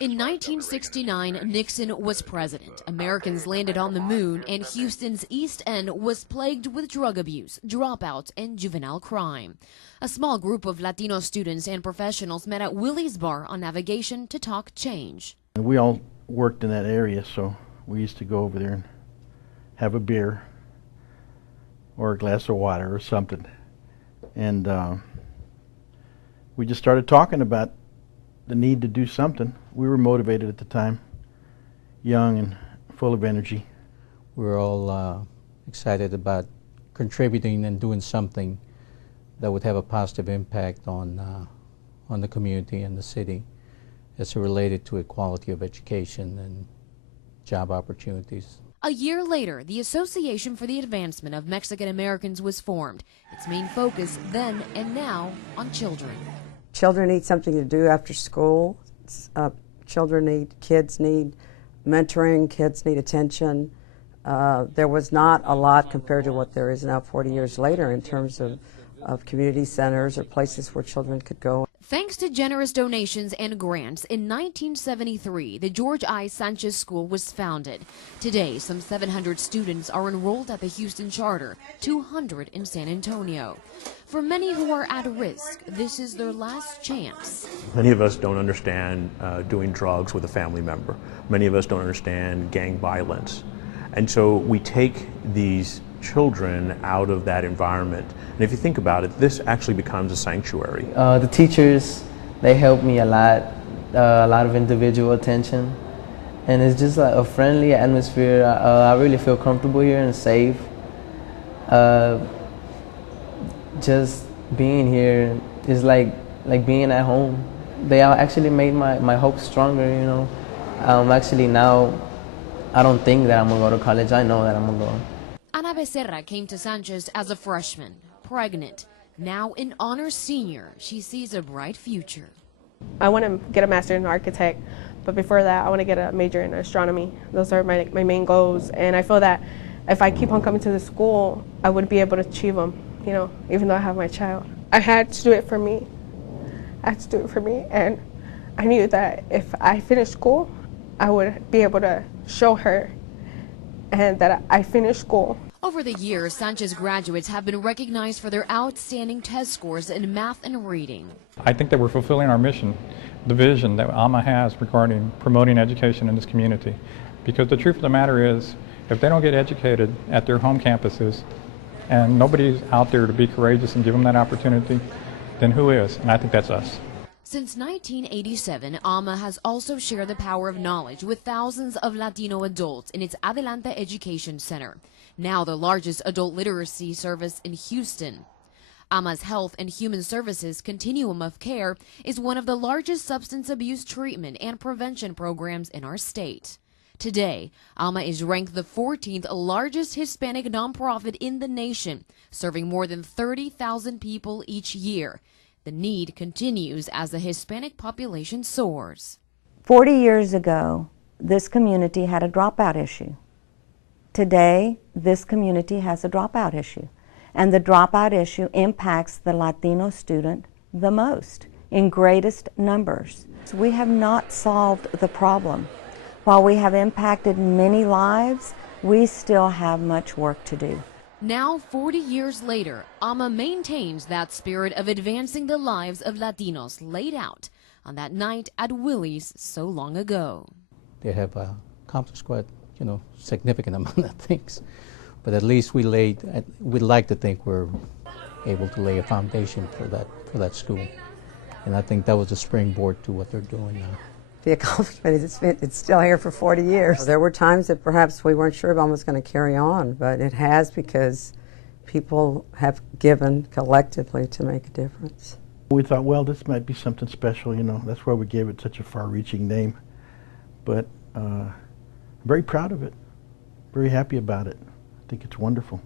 In 1969, Nixon was president. Americans landed on the moon, and Houston's East End was plagued with drug abuse, dropouts, and juvenile crime. A small group of Latino students and professionals met at Willie's Bar on Navigation to talk change. We all worked in that area, so we used to go over there and have a beer or a glass of water or something. And we just started talking about the need to do something. We were motivated at the time, young and full of energy. We were all excited about contributing and doing something that would have a positive impact on the community and the city as it related to equality of education and job opportunities. A year later, the Association for the Advancement of Mexican Americans was formed. Its main focus then and now on children. Children need something to do after school. Kids need mentoring, kids need attention. There was not a lot compared to what there is now 40 years later in terms of community centers or places where children could go. Thanks to generous donations and grants, in 1973, the George I. Sanchez School was founded. Today, some 700 students are enrolled at the Houston Charter, 200 in San Antonio. For many who are at risk, this is their last chance. Many of us don't understand doing drugs with a family member. Many of us don't understand gang violence. And so we take these children out of that environment. And if you think about it, this actually becomes a sanctuary. The teachers, they help me a lot of individual attention. And it's just like a friendly atmosphere. I really feel comfortable here and safe. Just being here is like being at home. They actually made my hope stronger, you know. Actually now, I don't think that I'm gonna go to college. I know that I'm gonna go. Ana Becerra came to Sanchez as a freshman, pregnant. Now an honors senior, she sees a bright future. I want to get a master's in architect, but before that I want to get a major in astronomy. Those are my main goals, and I feel that if I keep on coming to the school, I would be able to achieve them, you know, even though I have my child. I had to do it for me. I had to do it for me, and I knew that if I finished school, I would be able to show her and that I finished school. Over the years, Sanchez graduates have been recognized for their outstanding test scores in math and reading. I think that we're fulfilling our mission, the vision that AAMA has regarding promoting education in this community. Because the truth of the matter is, if they don't get educated at their home campuses and nobody's out there to be courageous and give them that opportunity, then who is? And I think that's us. Since 1987, AAMA has also shared the power of knowledge with thousands of Latino adults in its Adelante Education Center, now the largest adult literacy service in Houston. AAMA's Health and Human Services Continuum of Care is one of the largest substance abuse treatment and prevention programs in our state. Today, AAMA is ranked the 14th largest Hispanic nonprofit in the nation, serving more than 30,000 people each year. The need continues as the Hispanic population soars. 40 years ago, this community had a dropout issue. Today, this community has a dropout issue. And the dropout issue impacts the Latino student the most, in greatest numbers. So we have not solved the problem. While we have impacted many lives, we still have much work to do. Now, 40 years later, AAMA maintains that spirit of advancing the lives of Latinos laid out on that night at Willie's so long ago. They have accomplished quite, significant amount of things, but at least we'd like to think we're able to lay a foundation for that school, and I think that was a springboard to what they're doing now. The accomplishment is it's still here for 40 years. There were times that perhaps we weren't sure if it was going to carry on, but it has because people have given collectively to make a difference. We thought, well, this might be something special, that's why we gave it such a far-reaching name. But I'm very proud of it, very happy about it. I think it's wonderful.